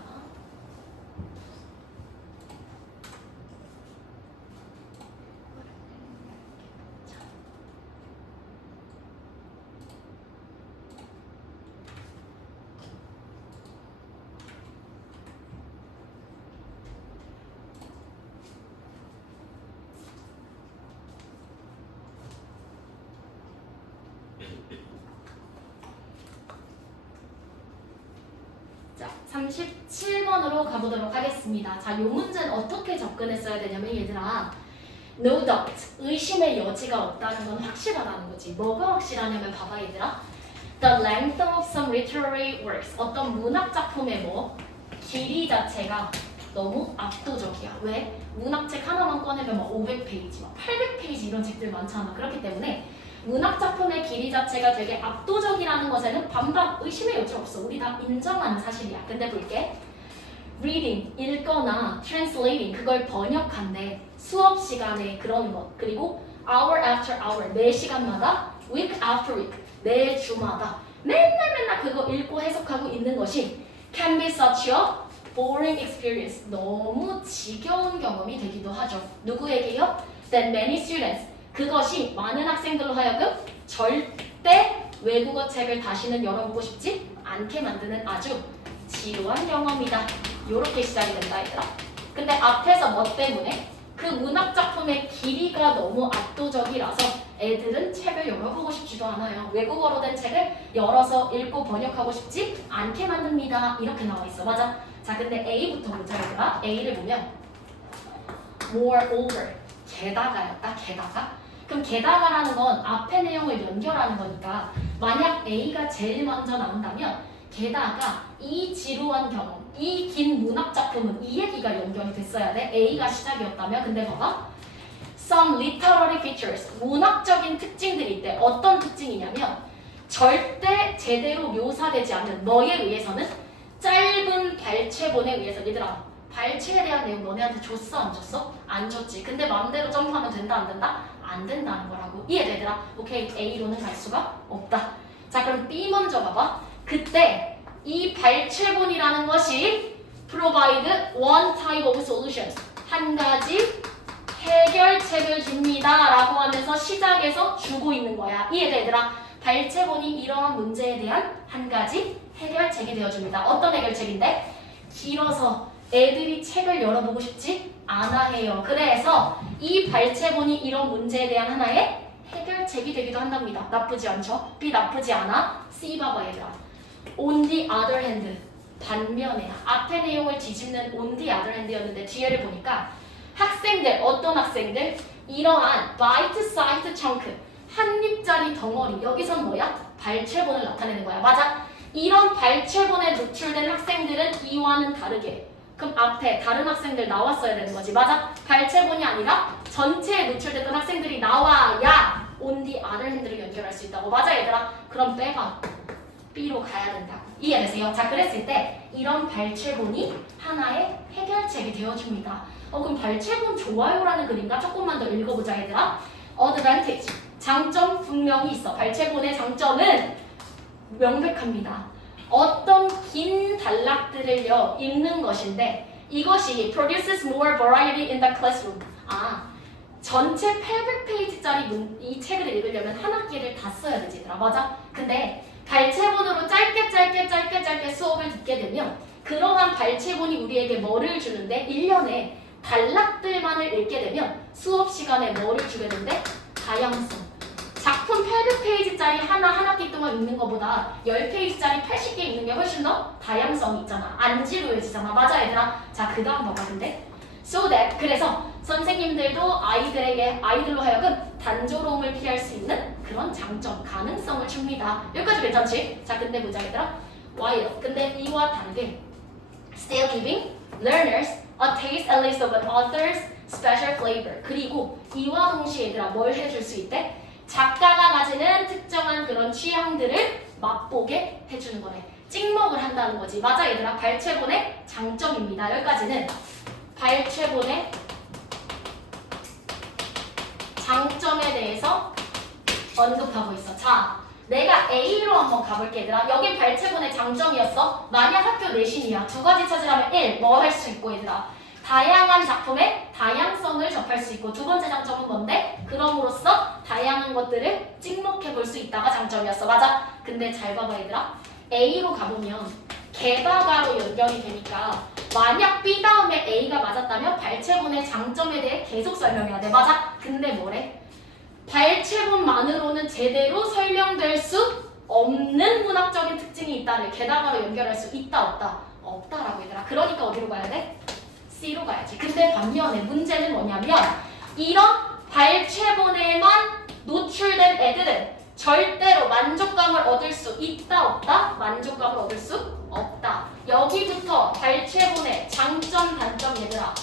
자, 37번으로 가보도록 하겠습니다. 자, 이 문제는 어떻게 접근했어야 되냐면 얘들아 no doubt, 의심의 여지가 없다는 건 확실하다는 거지. 뭐가 확실하냐면 봐봐 얘들아 the length of some literary works 어떤 문학 작품의 길이 자체가 너무 압도적이야. 왜? 문학책 하나만 꺼내면 500페이지, 800페이지 이런 책들 많잖아. 그렇기 때문에 문학 작품의 길이 자체가 되게 압도적이라는 것에는 반박, 의심의 여지 없어. 우리 다 인정하는 사실이야. 근데 볼게. reading, 읽거나 translating, 그걸 번역한대. 수업 시간에 그런 것. 그리고 hour after hour, 매 시간마다 week after week, 매 주마다 맨날 그거 읽고 해석하고 있는 것이 can be such a boring experience. 너무 지겨운 경험이 되기도 하죠. 누구에게요? That many students. 그것이 많은 학생들로 하여금 절대 외국어 책을 다시는 열어보고 싶지 않게 만드는 아주 지루한 경험이다. 요렇게 시작이 된다 얘들아. 근데 앞에서 뭐 때문에? 그 문학 작품의 길이가 너무 압도적이라서 애들은 책을 열어보고 싶지도 않아요. 외국어로 된 책을 열어서 읽고 번역하고 싶지 않게 만듭니다. 이렇게 나와 있어. 맞아? 자, 근데 A부터 보자 얘들아. A를 보면 moreover, 게다가였다. 게다가. 그럼 게다가라는 건 앞의 내용을 연결하는 거니까 만약 A가 제일 먼저 나온다면 게다가 이 지루한 경험, 이 긴 문학 작품은 이 얘기가 연결이 됐어야 돼. A가 시작이었다면. 근데 봐봐. Some literary features, 문학적인 특징들이 있대. 어떤 특징이냐면 절대 제대로 묘사되지 않는 뭐에 의해서는 짧은 발췌본에 의해서. 얘들아, 발췌에 대한 내용 너네한테 줬어 안 줬어? 안 줬지. 근데 마음대로 점프하면 된다 안 된다? 안 된다는 거라고. 이해되더라? 오케이, A로는 갈 수가 없다. 자, 그럼 B 먼저 봐봐. 그때 이 발췌본이라는 것이 provide one type of solution, 한 가지 해결책을 줍니다 라고 하면서 시작해서 주고 있는 거야. 이해되더라? 발췌본이 이러한 문제에 대한 한 가지 해결책이 되어줍니다. 어떤 해결책인데? 길어서 애들이 책을 열어보고 싶지 않아 해요. 그래서 이 발췌본이 이런 문제에 대한 하나의 해결책이 되기도 한답니다. 나쁘지 않죠? B 나쁘지 않아? C 봐봐 얘들아. On the other hand, 반면에 앞의 내용을 뒤집는 on the other hand였는데 뒤에를 보니까 학생들, 어떤 학생들? 이러한 bite-sized chunk, 한 입짜리 덩어리, 여기선 뭐야? 발췌본을 나타내는 거야. 맞아? 이런 발췌본에 노출된 학생들은 이와는 다르게, 그럼 앞에 다른 학생들 나왔어야 되는 거지. 맞아? 발췌본이 아니라 전체에 노출됐던 학생들이 나와야 on the other hand를 연결할 수 있다고. 맞아 얘들아? 그럼 빼봐. B로 가야 된다고. 이해되세요? 자, 그랬을 때 이런 발췌본이 하나의 해결책이 되어줍니다. 그럼 발췌본 좋아요라는 글인가? 조금만 더 읽어보자 얘들아. Advantage, 장점 분명히 있어. 발췌본의 장점은 명백합니다. 어떤 긴 단락들을요 읽는 것인데 이것이 produces more variety in the classroom. 전체 800페이지짜리 이 책을 읽으려면 한 학기를 다 써야 되지 얘들아. 맞아? 근데 발췌본으로 짧게 수업을 듣게 되면 그러한 발췌본이 우리에게 뭐를 주는데 1년에 단락들만을 읽게 되면 수업 시간에 뭐를 주게 되는데 다양성. 작품 800페이지짜리 한 학기 동안 읽는 것보다 10페이지짜리 80개 읽는 게 훨씬 더 다양성이 있잖아. 안 지루해지잖아. 맞아 얘들아? 자, 그 다음 봐봐. 근데 so that, 그래서 선생님들도 아이들로 하여금 단조로움을 피할 수 있는 그런 장점, 가능성을 줍니다. 여기까지 괜찮지? 자, 근데 보자 얘들아. While, 근데 이와 다르게 still giving learners a taste at least of an author's special flavor. 그리고 이와 동시에 얘들아 뭘 해줄 수 있대? 작가가 가지는 특정한 그런 취향들을 맛보게 해주는 거래. 찍먹을 한다는 거지. 맞아 얘들아? 발췌본의 장점입니다. 여기까지는 발췌본의 장점에 대해서 언급하고 있어. 자, 내가 A로 한번 가볼게 얘들아. 여긴 발췌본의 장점이었어. 만약 학교 내신이야. 두 가지 찾으라면 1. 뭐 할 수 있고 얘들아? 다양한 작품의 다양성을 접할 수 있고, 두 번째 장점은 뭔데? 그럼으로써 다양한 것들을 찍먹해 볼 수 있다가 장점이었어. 맞아? 근데 잘 봐봐 얘들아. A로 가보면 게다가로 연결이 되니까 만약 B 다음에 A가 맞았다면 발췌본의 장점에 대해 계속 설명해야 돼. 맞아? 근데 뭐래? 발췌본만으로는 제대로 설명될 수 없는 문학적인 특징이 있다를 게다가로 연결할 수 있다 없다? 없다라고 얘들아. 그러니까 어디로 가야 돼? C로 가야지. 근데 반면에 문제는 뭐냐면 이런 발췌본에만 노출된 애들은 절대로 만족감을 얻을 수 있다 없다? 만족감을 얻을 수 없다. 여기부터 발췌본의 장점 단점 얘들아.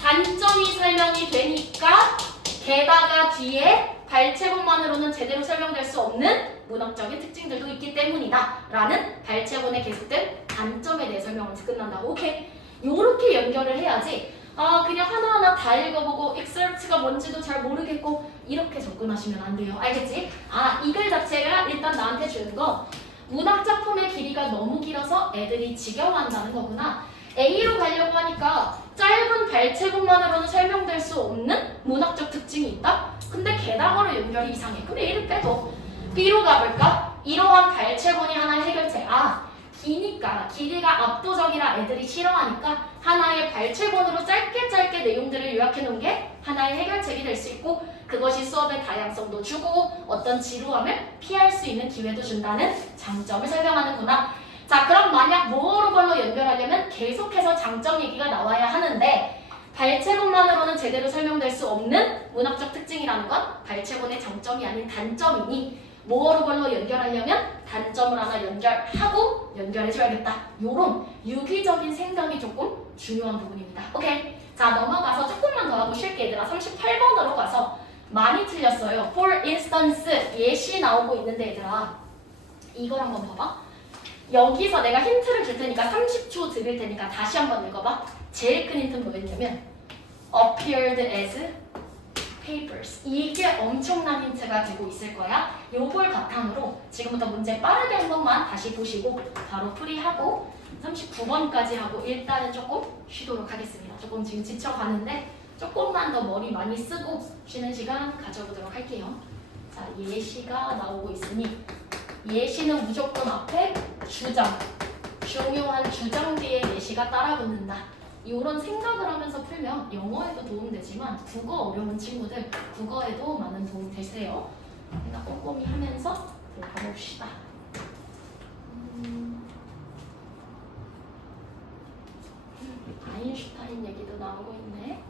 단점이 설명이 되니까 게다가 뒤에 발췌본만으로는 제대로 설명될 수 없는 문학적인 특징들도 있기 때문이다 라는 발췌본의 계속된 단점에 대해 설명을 끝난다고. 오케이? 요렇게 연결을 해야지 그냥 하나하나 다 읽어보고 excerpt가 뭔지도 잘 모르겠고 이렇게 접근하시면 안 돼요. 알겠지? 이 글 자체가 일단 나한테 주는 거 문학 작품의 길이가 너무 길어서 애들이 지겨워한다는 거구나. A로 가려고 하니까 짧은 발췌본만으로는 설명될 수 없는 문학적 특징이 있다? 근데 개당어로 연결이 이상해. 그럼 A를 빼도 B로 가볼까? 이러한 발췌본이 하나의 해결책. 기니까 길이가 압도적이라 애들이 싫어하니까 하나의 발췌본으로 짧게 내용들을 요약해 놓은 게 하나의 해결책이 될 수 있고 그것이 수업의 다양성도 주고 어떤 지루함을 피할 수 있는 기회도 준다는 장점을 설명하는구나. 자, 그럼 만약 뭐로 걸로 연결하려면 계속해서 장점 얘기가 나와야 하는데 발췌본만으로는 제대로 설명될 수 없는 문학적 특징이라는 건 발췌본의 장점이 아닌 단점이니 뭐로 걸로 연결하려면 단점을 하나 연결하고 연결해줘야겠다. 요런 유기적인 생각이 조금 중요한 부분입니다. 오케이. 자, 넘어가서 조금만 더 하고 쉴게 얘들아. 38번으로 가서 많이 틀렸어요. For instance 예시 나오고 있는데 얘들아 이걸 한번 봐봐. 여기서 내가 힌트를 줄 테니까 30초 드릴 테니까 다시 한번 읽어봐. 제일 큰 힌트는 뭐였냐면 appeared as papers. 이게 엄청난 힌트가 되고 있을 거야. 요걸 바탕으로 지금부터 문제 빠르게 한 번만 다시 보시고 바로 풀이하고 39번까지 하고 일단은 조금 쉬도록 하겠습니다. 조금 지금 지쳐가는데 조금만 더 머리 많이 쓰고 쉬는 시간 가져보도록 할게요. 자, 예시가 나오고 있으니 예시는 무조건 앞에 주장, 중요한 주장 뒤에 예시가 따라 붙는다. 이런 생각을 하면서 풀면 영어에도 도움되지만 국어 어려운 친구들 국어에도 많은 도움이 되세요. 생각 꼼꼼히 하면서 들어가 봅시다. 아인슈타인 얘기도 나오고 있네.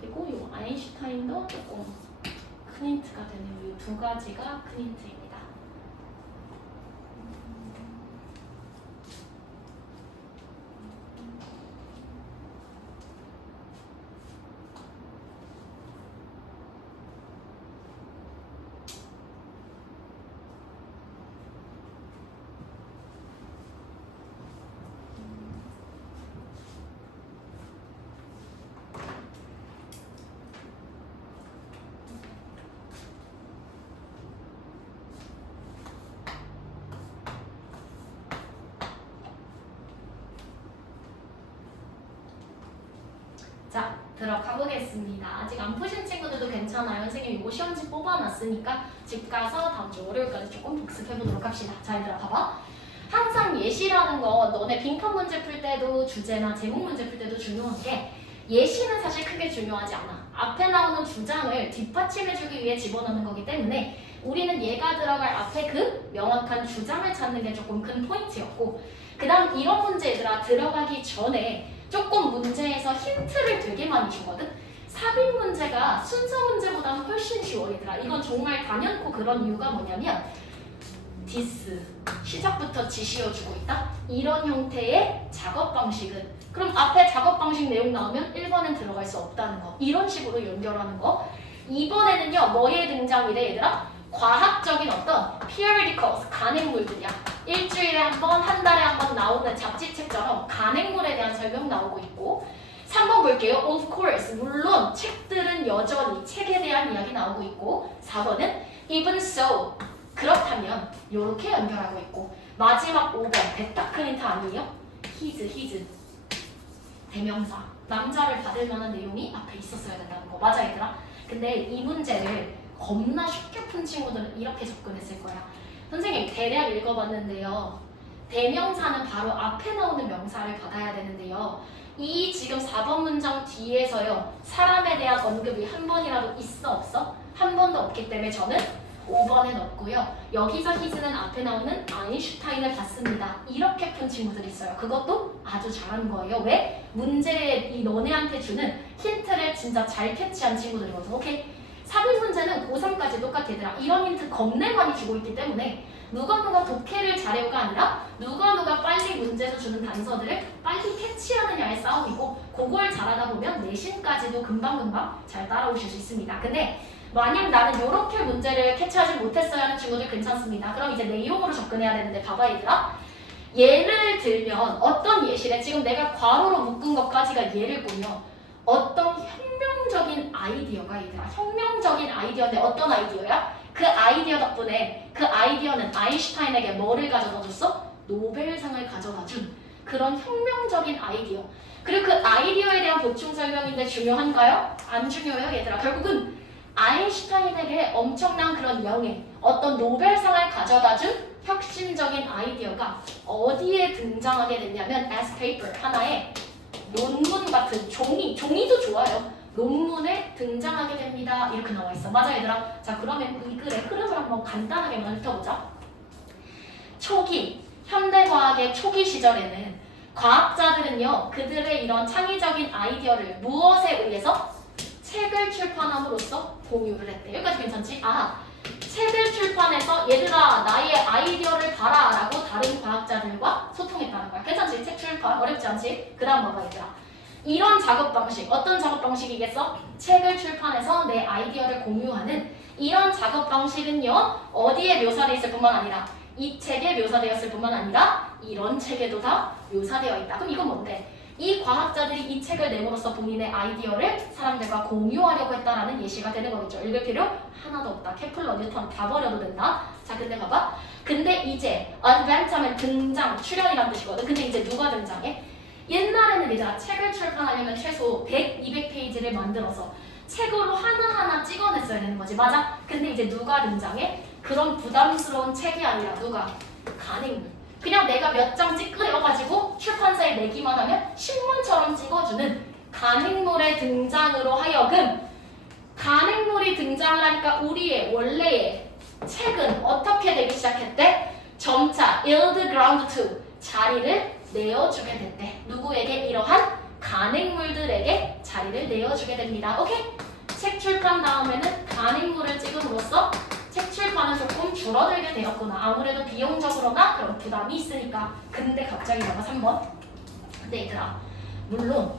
그리고 이 아인슈타인도 조금 큰 힌트가 되네요. 이 두 가지가 큰 힌트입니다. 자, 들어가 보겠습니다. 아직 안 푸신 친구들도 괜찮아요. 선생님이 이거 시험지 뽑아놨으니까 집 가서 다음 주 월요일까지 조금 복습해보도록 합시다. 자, 얘들아 봐봐. 항상 예시라는 거 너네 빈칸 문제 풀 때도 주제나 제목 문제 풀 때도 중요한 게 예시는 사실 크게 중요하지 않아. 앞에 나오는 주장을 뒷받침해주기 위해 집어넣는 거기 때문에 우리는 얘가 들어갈 앞에 그 명확한 주장을 찾는 게 조금 큰 포인트였고 그 다음 이런 문제 얘들아 들어가기 전에 조금 문제에서 힌트를 되게 많이 주거든. 삽입 문제가 순서 문제보다는 훨씬 쉬워 얘들아. 이건 정말 단연코 그런 이유가 뭐냐면 this 시작부터 지시어주고 있다. 이런 형태의 작업 방식은 그럼 앞에 작업 방식 내용 나오면 1번엔 들어갈 수 없다는 거. 이런 식으로 연결하는 거. 2번에는요 뭐에 등장이래 얘들아? 과학적인 어떤 periodicals, 간행물들이야. 일주일에 한 번, 한 달에 한 번 나오는 잡지책처럼 간행물에 대한 설명 나오고 있고 3번 볼게요. Of course, 물론 책들은 여전히 책에 대한 이야기 나오고 있고 4번은 even so, 그렇다면 이렇게 연결하고 있고 마지막 5번, 배딱 큰 힌트 아니에요? his 대명사, 남자를 받을 만한 내용이 앞에 있었어야 된다는 거. 맞아 얘들아? 근데 이 문제를 겁나 쉽게 푼 친구들은 이렇게 접근했을 거야. 선생님 대략 읽어봤는데요. 대명사는 바로 앞에 나오는 명사를 받아야 되는데요. 이 지금 4번 문장 뒤에서요. 사람에 대한 언급이 한 번이라도 있어 없어? 한 번도 없기 때문에 저는 5번에 넣었고요. 여기서 히즈는 앞에 나오는 아인슈타인을 받습니다. 이렇게 푼 친구들이 있어요. 그것도 아주 잘하는 거예요. 왜? 문제에 이 너네한테 주는 힌트를 진짜 잘 캐치한 친구들이거든. 오케이? 삽입 문제는 고3까지 똑같아 얘들아. 이런 힌트 겁내 많이 주고 있기 때문에 누가 독해를 잘해요가 아니라 누가 빨리 문제에서 주는 단서들을 빨리 캐치하느냐의 싸움이고, 그걸 잘하다 보면 내신까지도 금방금방 잘 따라오실 수 있습니다. 근데 만약 나는 이렇게 문제를 캐치하지 못했어야 하는 친구들 괜찮습니다. 그럼 이제 내용으로 접근해야 되는데 봐봐 얘들아. 예를 들면 어떤 예시래? 지금 내가 괄호로 묶은 것까지가 예를 보면 어떤 혁명적인 아이디어가 얘들아. 혁명적인 아이디어인데 어떤 아이디어야? 그 아이디어 덕분에 그 아이디어는 아인슈타인에게 뭐를 가져다 줬어? 노벨상을 가져다 준 그런 혁명적인 아이디어. 그리고 그 아이디어에 대한 보충 설명인데 중요한가요? 안 중요해요 얘들아. 결국은 아인슈타인에게 엄청난 그런 명예, 어떤 노벨상을 가져다 준 혁신적인 아이디어가 어디에 등장하게 됐냐면 as paper, 하나의 논문 같은 종이도 좋아요. 논문에 등장하게 됩니다. 이렇게 나와 있어. 맞아 얘들아? 자, 그러면 이 글의 흐름을 한번 간단하게만 훑어보자. 초기, 현대과학의 초기 시절에는 과학자들은요, 그들의 이런 창의적인 아이디어를 무엇에 의해서? 책을 출판함으로써 공유를 했대. 여기까지 괜찮지? 책을 출판해서 얘들아 나의 아이디어를 봐라 라고 다른 과학자들과 소통했다는 거야. 괜찮지? 책 출판 어렵지 않지? 그 다음 봐봐 얘들아. 이런 작업 방식, 어떤 작업 방식이겠어? 책을 출판해서 내 아이디어를 공유하는 이런 작업 방식은요, 어디에 묘사되어 있을 뿐만 아니라 이 책에 묘사되었을 뿐만 아니라 이런 책에도 다 묘사되어 있다. 그럼 이건 뭔데? 이 과학자들이 이 책을 내므로써 본인의 아이디어를 사람들과 공유하려고 했다라는 예시가 되는 거겠죠. 읽을 필요 하나도 없다. 케플러, 뉴턴 다 버려도 된다. 자, 근데 봐봐. 근데 이제 advent 하면 등장, 출현이란 뜻이거든. 근데 이제 누가 등장해? 옛날에는 얘들아 책을 출판하려면 최소 100, 200페이지를 만들어서 책으로 하나하나 찍어냈어야 되는 거지. 맞아? 근데 이제 누가 등장해? 그런 부담스러운 책이 아니라 누가? 간행물. 그냥 내가 몇 장 찌끄려가지고 출판사에 내기만 하면 신문처럼 찍어주는 간행물의 등장으로 하여금, 간행물이 등장을 하니까 우리의 원래의 책은 어떻게 되기 시작했대? 점차 yield ground to 자리를 내어주게 됐대. 누구에게? 이러한 간행물들에게 자리를 내어주게 됩니다. 오케이? 책 출판 다음에는 간행물을 찍음으로써 책 출판은 조금 줄어들게 되었구나. 아무래도 비용적으로나 그런 부담이 있으니까. 근데 갑자기 봐봐 3번. 근데 얘들아, 물론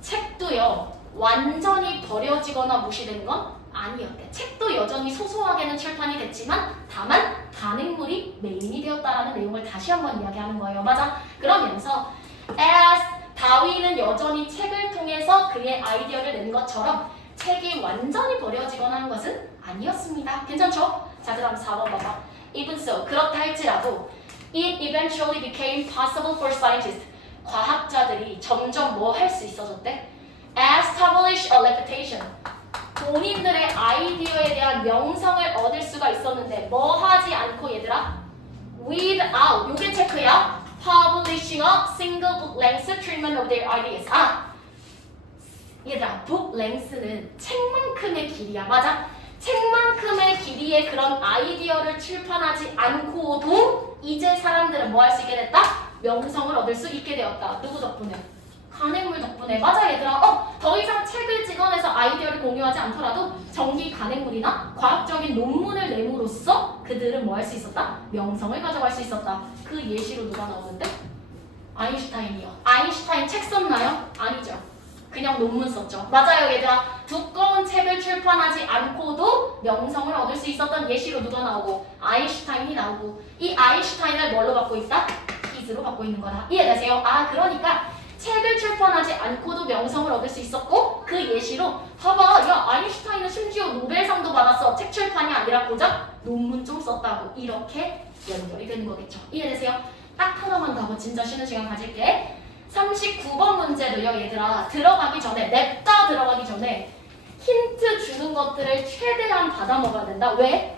책도요 완전히 버려지거나 무시된 건 아니었대. 책도 여전히 소소하게는 출판이 됐지만 다만 간행물이 메인이 되었다라는 내용을 다시 한번 이야기하는 거예요. 맞아? 그러면서 as 다윈은 여전히 책을 통해서 그의 아이디어를 낸 것처럼 책이 완전히 버려지거나 한 것은 아니었습니다. 괜찮죠? 자, 그 다음 4번 봐봐. Even so, 그렇다 할지라도 it eventually became possible for scientists. 과학자들이 점점 뭐 할 수 있어졌대? establish a reputation. 본인들의 아이디어에 대한 명성을 얻을 수가 있었는데 뭐 하지 않고 얘들아? without, 요게 체크야. publishing a single book length treatment of their ideas. 얘들아, book length는 책만큼의 길이야. 맞아? 책만큼의 길이의 그런 아이디어를 출판하지 않고도 이제 사람들은 뭐 할 수 있게 됐다? 명성을 얻을 수 있게 되었다. 누구 덕분에? 간행물 덕분에. 맞아 얘들아. 더 이상 책을 찍어내서 아이디어를 공유하지 않더라도 정기 간행물이나 과학적인 논문을 내므로써 그들은 뭐 할 수 있었다? 명성을 가져갈 수 있었다. 그 예시로 누가 나오는데? 아인슈타인이요. 아인슈타인 책 썼나요? 아니죠. 그냥 논문 썼죠. 맞아요 얘들아. 두꺼운 책을 출판하지 않고도 명성을 얻을 수 있었던 예시로 누가 나오고? 아인슈타인이 나오고. 이 아인슈타인을 뭘로 받고 있다? 퀴즈로 받고 있는 거다. 이해되세요? 그러니까 책을 출판하지 않고도 명성을 얻을 수 있었고 그 예시로 봐봐. 야, 아인슈타인은 심지어 노벨상도 받았어. 책 출판이 아니라 고작 논문 좀 썼다고. 이렇게 연결이 되는 거겠죠. 이해되세요? 딱 하나만 더 하고 진짜 쉬는 시간 가질게. 39번 문제도요 얘들아, 들어가기 전에, 냅다 들어가기 전에 힌트 주는 것들을 최대한 받아 먹어야 된다. 왜?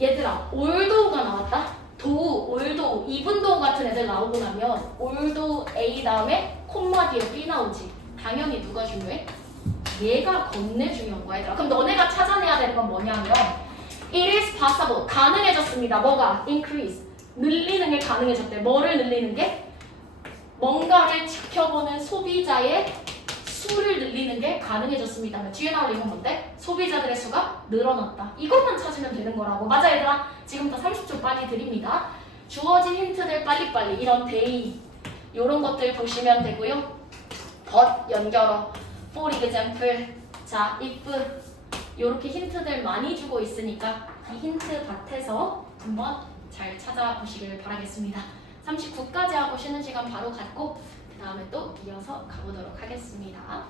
얘들아, 올도우가 나왔다. 도우, 올도우, 이분도우 같은 애들 나오고 나면 올도우 A 다음에 콤마 뒤에 B 나오지. 당연히 누가 중요해? 얘가 겁내 중요한 거야 얘들아. 그럼 너네가 찾아내야 되는 건 뭐냐면 It is possible, 가능해졌습니다. 뭐가? Increase, 늘리는 게 가능해졌대. 뭐를 늘리는 게? 뭔가를 지켜보는 소비자의 수를 늘리는 게 가능해졌습니다. 뒤에 나올 이건 뭔데? 소비자들의 수가 늘어났다. 이것만 찾으면 되는 거라고. 맞아 얘들아? 지금부터 30초 빨리 드립니다. 주어진 힌트들 빨리빨리 이런 데이 이런 것들 보시면 되고요. but 연결어, for example, 자 if 이렇게 힌트들 많이 주고 있으니까 이 힌트 밭에서 한번 잘 찾아보시길 바라겠습니다. 39까지 하고 쉬는 시간 바로 갖고 그 다음에 또 이어서 가보도록 하겠습니다.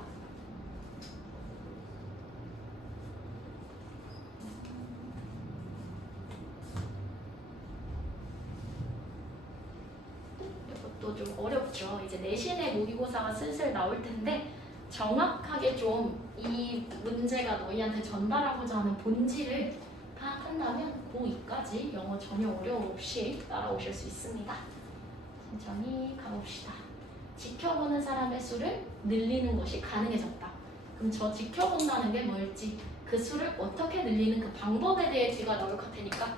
이것도 좀 어렵죠. 이제 내신의 모의고사가 슬슬 나올 텐데 정확하게 좀 이 문제가 너희한테 전달하고자 하는 본질을 파악한다면 고2까지 영어 전혀 어려움 없이 따라오실 수 있습니다. 천천히 가봅시다. 지켜보는 사람의 수를 늘리는 것이 가능해졌다. 그럼 저 지켜본다는 게 뭘지 그 수를 어떻게 늘리는 그 방법에 대해 뒤가 나올 것 테니까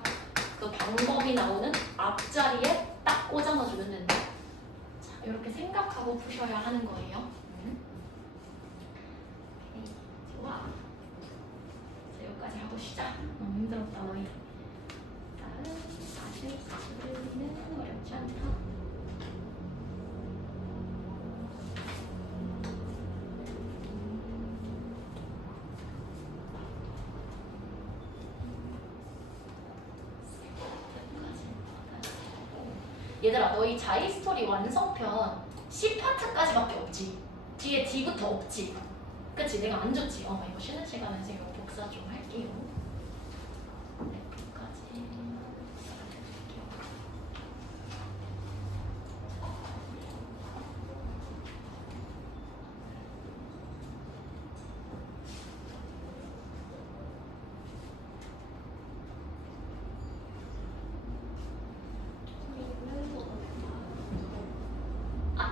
그 방법이 나오는 앞자리에 딱 꽂아 넣어주면 된다. 자, 이렇게 생각하고 푸셔야 하는 거예요. 오케이, 좋아. 자, 여기까지 하고 시작. 너무 힘들었다 너희. 다음 40수는 어렵지 않다. 얘들아 너희 자이 스토리 완성편 C파트까지밖에 없지. 뒤에 D부터 없지. 그치? 내가 안 줬지. 이거 쉬는 시간에 선생님 복사 좀 할게요.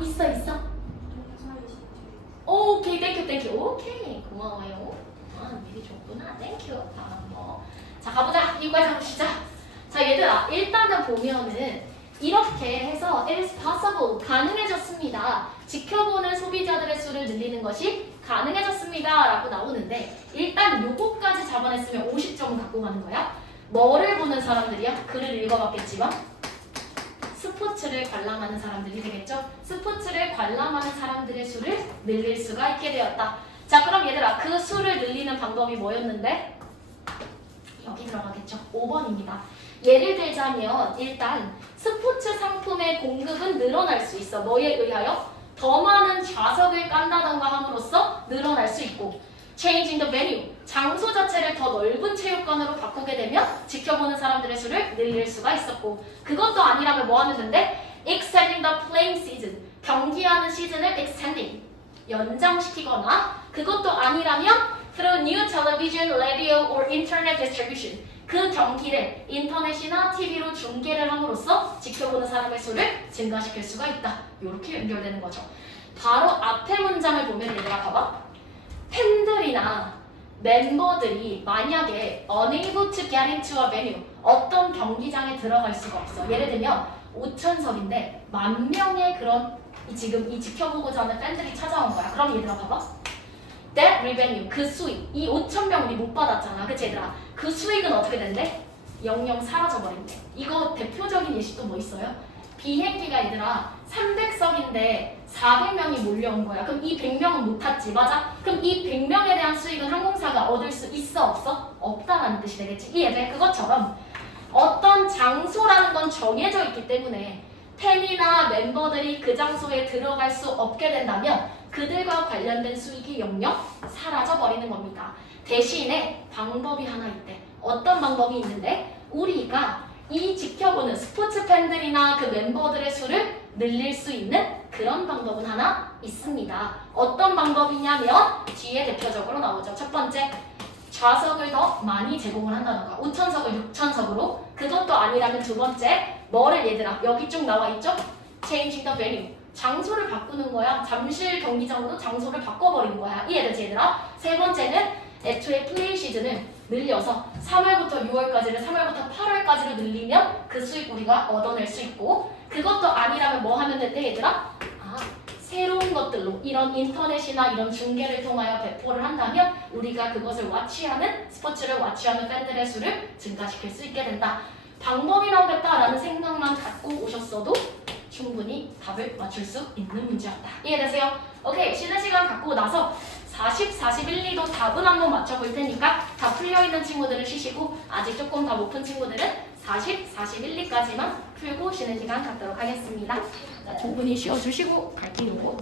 F까지 있어. 오케이, 땡큐. 오케이, 고마워요. 미리 줬구나. 땡큐. 다음 거. 자, 가보자. 이과지 한번 시작. 자, 얘들아, 일단은 보면은 이렇게 해서 it is possible, 가능해졌습니다. 지켜보는 소비자들의 수를 늘리는 것이 가능해졌습니다. 라고 나오는데 일단 요거까지 잡아냈으면 50점은 갖고 가는 거야. 뭐를 보는 사람들이야? 글을 읽어봤겠지만 스포츠를 관람하는 사람들이 되겠죠? 스포츠를 관람하는 사람들의 수를 늘릴 수가 있게 되었다. 자, 그럼 얘들아 그 수를 늘리는 방법이 뭐였는데? 여기 들어가겠죠? 5번입니다. 예를 들자면 일단 스포츠 상품의 공급은 늘어날 수 있어. 뭐에 의하여? 더 많은 좌석을 깐다던가 함으로써 늘어날 수 있고 Changing the venue, 장소 자체를 더 넓은 체육관으로 바꾸게 되면 지켜보는 사람들의 수를 늘릴 수가 있었고 그것도 아니라면 뭐 하면 된대? Extending the playing season, 경기하는 시즌을 extending, 연장시키거나 그것도 아니라면 through new television, radio or internet distribution, 그 경기를 인터넷이나 TV로 중계를 함으로써 지켜보는 사람의 수를 증가시킬 수가 있다. 이렇게 연결되는 거죠. 바로 앞에 문장을 보면 얘들아 봐봐. 팬들이나 멤버들이 만약에 unable to get into a venue, 어떤 경기장에 들어갈 수가 없어. 예를 들면 5,000석인데 10,000명의 그런 지금 이 지켜보고자 하는 팬들이 찾아온 거야. 그럼 얘들아 봐봐. That revenue, 그 수익, 이 5,000명 우리 못 받았잖아. 그치 얘들아? 그 수익은 어떻게 된대? 영영 사라져버린대. 이거 대표적인 예시 또 뭐 있어요? 비행기가 얘들아 300석인데 400명이 몰려온 거야. 그럼 이 100명은 못 탔지, 맞아? 그럼 이 100명에 대한 수익은 항공사가 얻을 수 있어, 없어? 없다라는 뜻이 되겠지. 이해돼? 그것처럼 어떤 장소라는 건 정해져 있기 때문에 팬이나 멤버들이 그 장소에 들어갈 수 없게 된다면 그들과 관련된 수익이 영영 사라져버리는 겁니다. 대신에 방법이 하나 있대. 어떤 방법이 있는데 우리가 이 지켜보는 스포츠 팬들이나 그 멤버들의 수를 늘릴 수 있는 그런 방법은 하나 있습니다. 어떤 방법이냐면 뒤에 대표적으로 나오죠. 첫 번째, 좌석을 더 많이 제공을 한다던가 5,000석을 6,000석으로. 그것도 아니라면 두 번째, 뭐를 얘들아 여기 쭉 나와 있죠? Changing the venue, 장소를 바꾸는 거야. 잠실 경기장으로 장소를 바꿔버리는 거야. 이해되지 얘들아? 세 번째는 애초에 플레이 시즌을 늘려서 3월부터 6월까지를 3월부터 8월까지로 늘리면 그 수익 우리가 얻어낼 수 있고 그것도 아니라면 뭐 하면 된대 얘들아? 새로운 것들로 이런 인터넷이나 이런 중계를 통하여 배포를 한다면 우리가 그것을 와치하는 스포츠를 와치하는 팬들의 수를 증가시킬 수 있게 된다. 방법이 나오겠다라는 생각만 갖고 오셨어도 충분히 답을 맞출 수 있는 문제였다. 이해되세요? 오케이, 쉬는 시간 갖고 나서 40, 41, 2도 답은 한번 맞춰볼 테니까 다 풀려있는 친구들은 쉬시고 아직 조금 더 못 푼 친구들은 40, 41, 2까지만 풀고 쉬는 시간 갖도록 하겠습니다. 자, 충분히 쉬어주시고 갈게요.